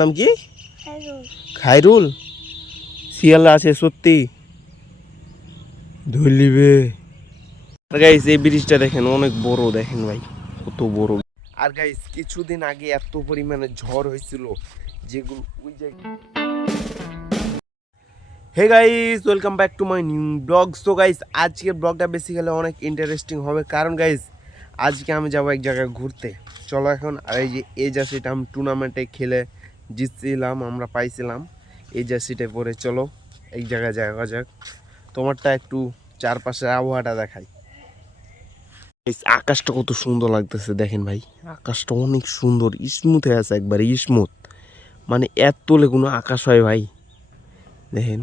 নাম কি? খায়রুল। শিয়াল আছে সত্যি ধরলিবে। গাইস এই ব্রিজটা দেখেন অনেক বড়, দেখেন ভাই কত বড়। আর গাইস কিছুদিন আগে এত পরিমাণে ঝড় হয়েছিল যেগুলো ওই জায়গায়। Hey guys welcome back to my new blog. So guys আজকের ব্লগটা বেসিক্যালি অনেক ইন্টারেস্টিং হবে, কারণ গাইস আজকে আমি যাবো এক জায়গায় ঘুরতে। চলো এখন। আর এই যে এই জার্সিটা আমি টুর্নামেন্টে খেলে জিতছিলাম, আমরা পাইছিলাম এই জার্সিটা পরে। চলো এক জায়গায় যাওয়া যাক। তোমারটা একটু চারপাশের আবহাওয়াটা দেখাই। আকাশটা কত সুন্দর লাগতেছে দেখেন ভাই, আকাশটা অনেক সুন্দর, স্মুথ হয়ে আছে একবারে স্মুথ, মানে এত তোলে কোনো আকাশ হয় ভাই দেখেন।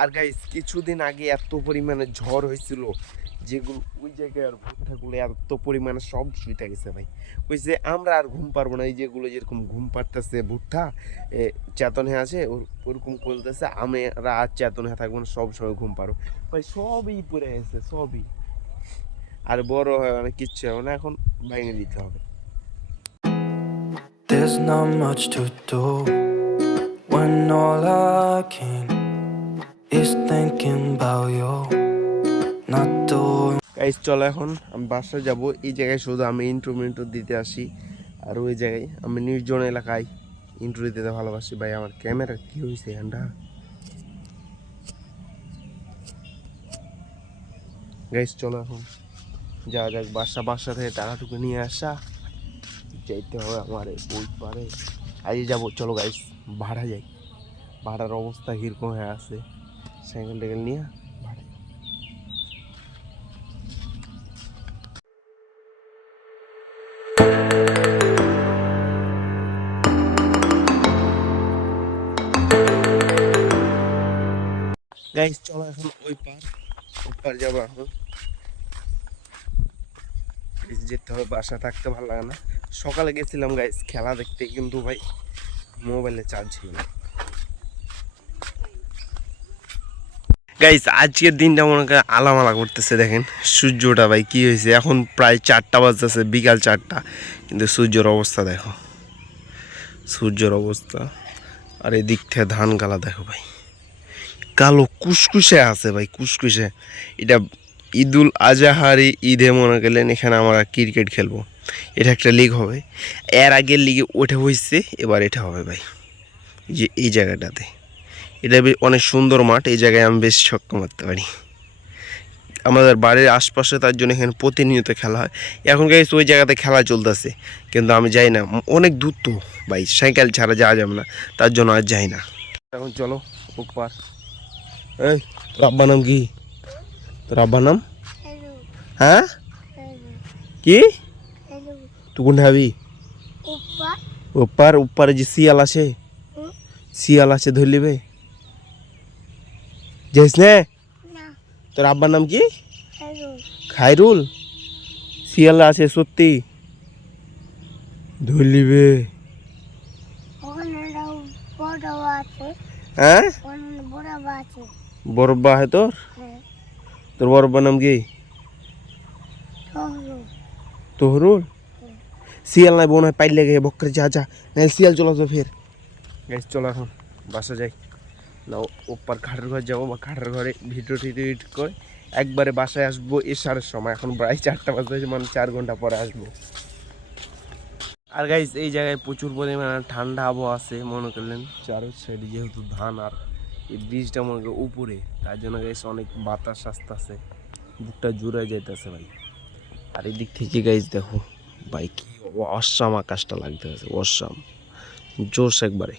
আর গাইস কিছুদিন আগে এত পরিমাণে ঝড় হয়েছিল যেগুলো ওই জায়গায় আর ভুট্টাগুলো এত পরিমাণে সব শুইতে গেছে ভাই। কইছে আমরা আর ঘুম পারবো না, এই যেগুলো যেরকম ঘুম পারতেছে ভুট্টা চেতন হয়ে আছে ওরকম বলতেছে আমরা আর চেতন হয়ে থাকবো না, সব সময় ঘুম পারবো ভাই। সবই পড়ে গেছে সবই, আর বড় হয় মানে কিচ্ছু হবে না, এখন ভেঙে দিতে হবে। There's not much to do when all I can is thinking about you. Not doing. Guys চলো এখন আমি বাসায় যাব। এই জায়গায় শুধু আমি ইন্ট্রো দিতে আসি, আর ওই জায়গায় আমি নির্জন এলাকায় ইন্ট্রো দিতে ভালোবাসি ভাই। আমার ক্যামেরা কি হয়েছে হ্যান্ডা। গাইস চলো এখন যাওয়া যাক বাসা থেকে টাকাটুকু নিয়ে আসা যাইতে হবে আমার ওই পারে। আজকে যাবো চলো গাইস, ভাড়া যাই। ভাড়ার অবস্থা কীরকম হয়ে আছে, সাইকেল টাইকেল নিয়ে ভাড়া। গাইস চলো এখন ওই পার যাবো এখন। যেতে হবে, বাসা থাকতে ভালো লাগে না। সকালে গেছিলাম গাইস খেলা দেখতে, কিন্তু ভাই মোবাইলে চার্জ ছিল না। গাইস আজকের দিনটা মনে করেন আলামালা করতেছে দেখেন। সূর্যটা ভাই কি হয়েছে, এখন প্রায় 4টা বাজতেছে, বিকাল 4টা, কিন্তু সূর্যের অবস্থা দেখো, সূর্যের অবস্থা। আর এদিক থেকে ধান গালা দেখো ভাই, কালো কুসকুসে আছে ভাই, কুসকুসে। এটা ঈদুল আজহার ঈদে মনে গেলেন এখানে আমরা ক্রিকেট খেলবো। এটা একটা লিগ হবে, এর আগের লিগে ওটা হয়েছে, এবার এটা হবে ভাই। যে এই জায়গাটাতে এটা অনেক সুন্দর মাঠ, এই জায়গায় আমি বেশ ছক্কা মারতে পারি। আমাদের বাড়ির আশপাশে, তার জন্য এখানে প্রতিনিয়ত খেলা হয়। এখন গাইস ওই জায়গাতে খেলা চলতেছে, কিন্তু আমি যাই না, অনেক দূর তো ভাই, সাইকেল ছাড়া যাওয়া যাবে না, তার জন্য আর যাই না। এখন চলো উপর। এই তোর আব্বার নাম কি? তোর আব্বার নাম? হ্যাঁ কি? তুই কোনটা হবি? উপরে যে শিয়াল আছে, শিয়াল আছে ধরলিবে যাইস না। তোর আব্বার নাম কি? খায়রুল। শিয়াল আছে সত্যি ধরলিবে। হ্যাঁ বরব্বা হয় তোর? তোর বরব্বার নাম কি? তোহরুল। শিয়াল নাই বোন হয়, পাইলে গে বকরে যা যা, শিয়াল চলো তো ফের। গাইস চলো এখন বাসা যাই না, ওপার ঘাটের ঘর যাবো, বা ঘাটের ঘরে ভিডিও টিডিট করে একবারে বাসায় আসবো এসারের সময়। এখন প্রায় 4টা বাজে, মানে 4 ঘন্টা পরে আসবো। আর গাইস এই জায়গায় প্রচুর পরিমাণে ঠান্ডা আবহাওয়া আছে, মনে করলেন চারো সাইডে যেহেতু ধান, আর এই ব্রিজটা মনে করেন উপরে, তার জন্য গাইস অনেক বাতাস আসতেছে, বুকটা জুড়ে যাইতেছে ভাই। আর এই দিক থেকে গাইস দেখো ভাই কি অসাম আকাশটা লাগতেছে, অসাম জোশ একবারে।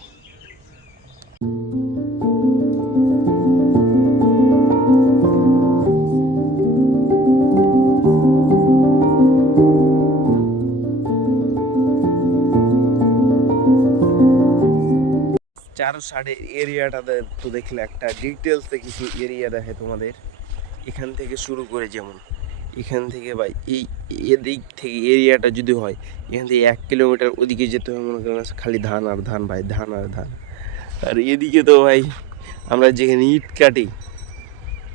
চারো সাইডের এরিয়াটাতে তো দেখলে একটা ডিটেলসে কিছু এরিয়া দেখে তোমাদের। এখান থেকে শুরু করে, যেমন এখান থেকে ভাই এই এদিক থেকে এরিয়াটা যদি হয়, এখান থেকে 1 কিলোমিটার ওদিকে যেতে হবে, মনে করেন খালি ধান আর ধান ভাই, ধান আর ধান। আর এদিকে তো ভাই আমরা যেখানে ইট কাটি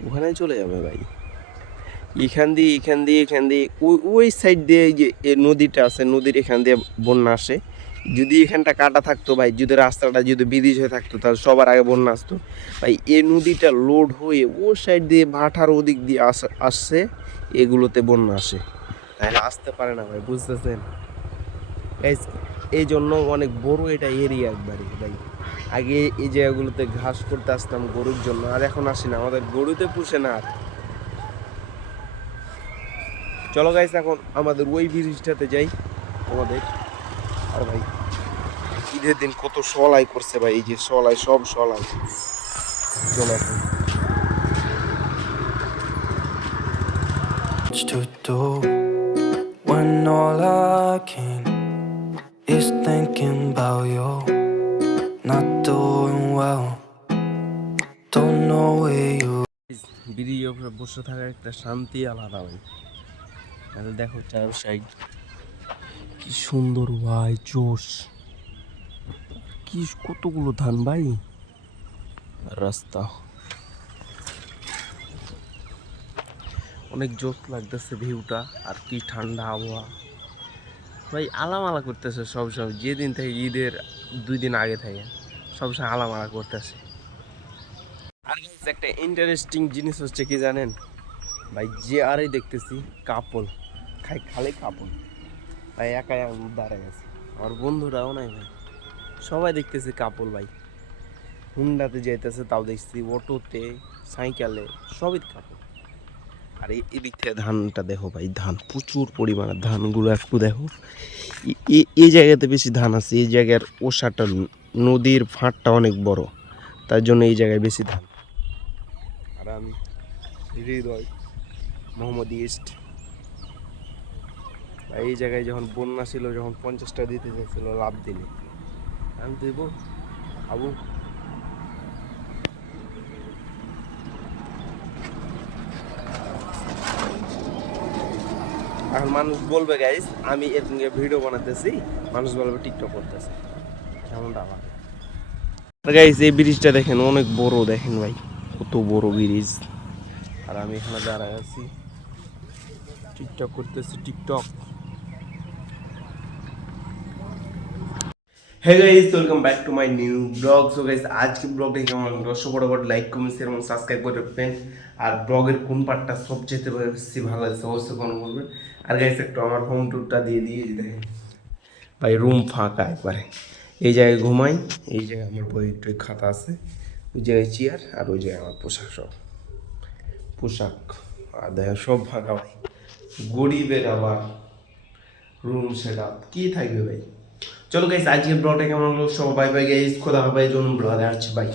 ওখানে চলে যাবে ভাই। এখান দিয়ে ওই সাইড দিয়ে যে নদীটা আছে, নদীর এখান দিয়ে বন্যা আসে, যদি এখানটা কাটা থাকতো ভাই, যদি রাস্তাটা যদি বিদ্যুৎ হয়ে থাকতো তাহলে সবার আগে বন্যা আসতো ভাই। এই নদীটা লোড হয়ে ও সাইড দিয়ে ভাটার ওদিক দিয়ে আসছে, এগুলোতে বন্যা আসে, তাহলে আসতে পারে না ভাই, বুঝতেছেন গাইস। এই জন্য অনেক বড় এটা এরিয়া একবারে ভাই। আগে এই জায়গাগুলোতে ঘাস করতে আসতাম গরুর জন্য, আর এখন আসি না, আমাদের গরুতে পুষে না আর। চলো গাইস এখন আমাদের ওই ব্রিজটাতে যাই আমাদের। আর ভাই ঈদের দিন কত সলাই করছে ভাই, এই যে সলাই, সব সলাই। চলো এখন Much to do when all I can is thinking about you. Not doing well, don't know where you. ব্রিজের উপরে বসে থাকার একটা শান্তি আলাদা ভাই। তাহলে দেখো চার সাইড কি সুন্দর ভাই, জোশ, কি কতগুলো ধান ভাই, রাস্তা অনেক জোশ লাগতেছে ভিউটা, আর কি ঠান্ডা আবহাওয়া ভাই, আলামালা করতেছে সব সময়। যেদিন থেকে ঈদের 2 দিন আগে থেকে সবসময় আলামালা করতেছে। আর guys, একটা ইন্টারেস্টিং জিনিস হচ্ছে কি জানেন ভাই, যে আরই দেখতেছি কাপল, খালি কাপল ভাই, একাই আমি দাঁড়ায় গেছে, আমার বন্ধুরাও নাই ভাই, সবাই দেখতেছি কাপল ভাই। হুন্ডাতে যাইতেছে তাও দেখছি, অটোতে, সাইকেলে, সবই কাপল। আর এদিক থেকে ধানটা দেখো ভাই, ধান প্রচুর পরিমাণে, ধানগুলো একটু দেখো। এই জায়গাতে বেশি ধান আছে, এই জায়গার ওষাটা, নদীর ফাঁটটা অনেক বড়, তার জন্য এই জায়গায় বেশি ধান। আর আমি হৃদয় মোহাম্মদ ইস্ট ভাই, এই জায়গায় যখন বন্যা ছিল, যখন 50টা দিতে চাইছিল লাভ দিলে, আমি দেব আবু। এখন মানুষ বলবে গাইস আমি এর সঙ্গে ভিডিও বানাতেছি, মানুষ বলবে টিকটক করতেছে, কেমনটা আমার গাইস। এই ব্রিজটা দেখেন অনেক বড়, দেখেন ভাই কত বড় ব্রিজ। আর আমি এখানে দাঁড়ায় আছি, টিকটক করতেছি, TikTok. Hey guys, welcome back to my new blog. So guys আজকে ব্লগটা কেমন লাগলো ফটাফট লাইক, কমেন্ট, শেয়ার এবং সাবস্ক্রাইব করে রাখবেন। আর ব্লগের কোন পার্টটা সবচেয়ে বেশি ভালো লাগছে অবশ্যই কমেন্ট করবেন। আর গাইস একটু আমার হোম ট্যুরটা দিয়ে দেখেন ভাই, রুম ফাঁকা একবারে। এই জায়গায় ঘুমাই, এই জায়গায় আমার বই টই খাতা আছে, ওই জায়গায় চেয়ার, আর ওই জায়গায় আমার পোশাক, সব পোশাক আর দেখেন সব ফাঁকা ভাই। গরিবের আবার রুম সেট আপ কি থাকবে ভাই। চলো গাইস আজকে ব্লগটা কেমন হলো, সবাই বাই বাই গাইস, খোদা হাফেজ, অন্য ব্লগে আসছি, বাই।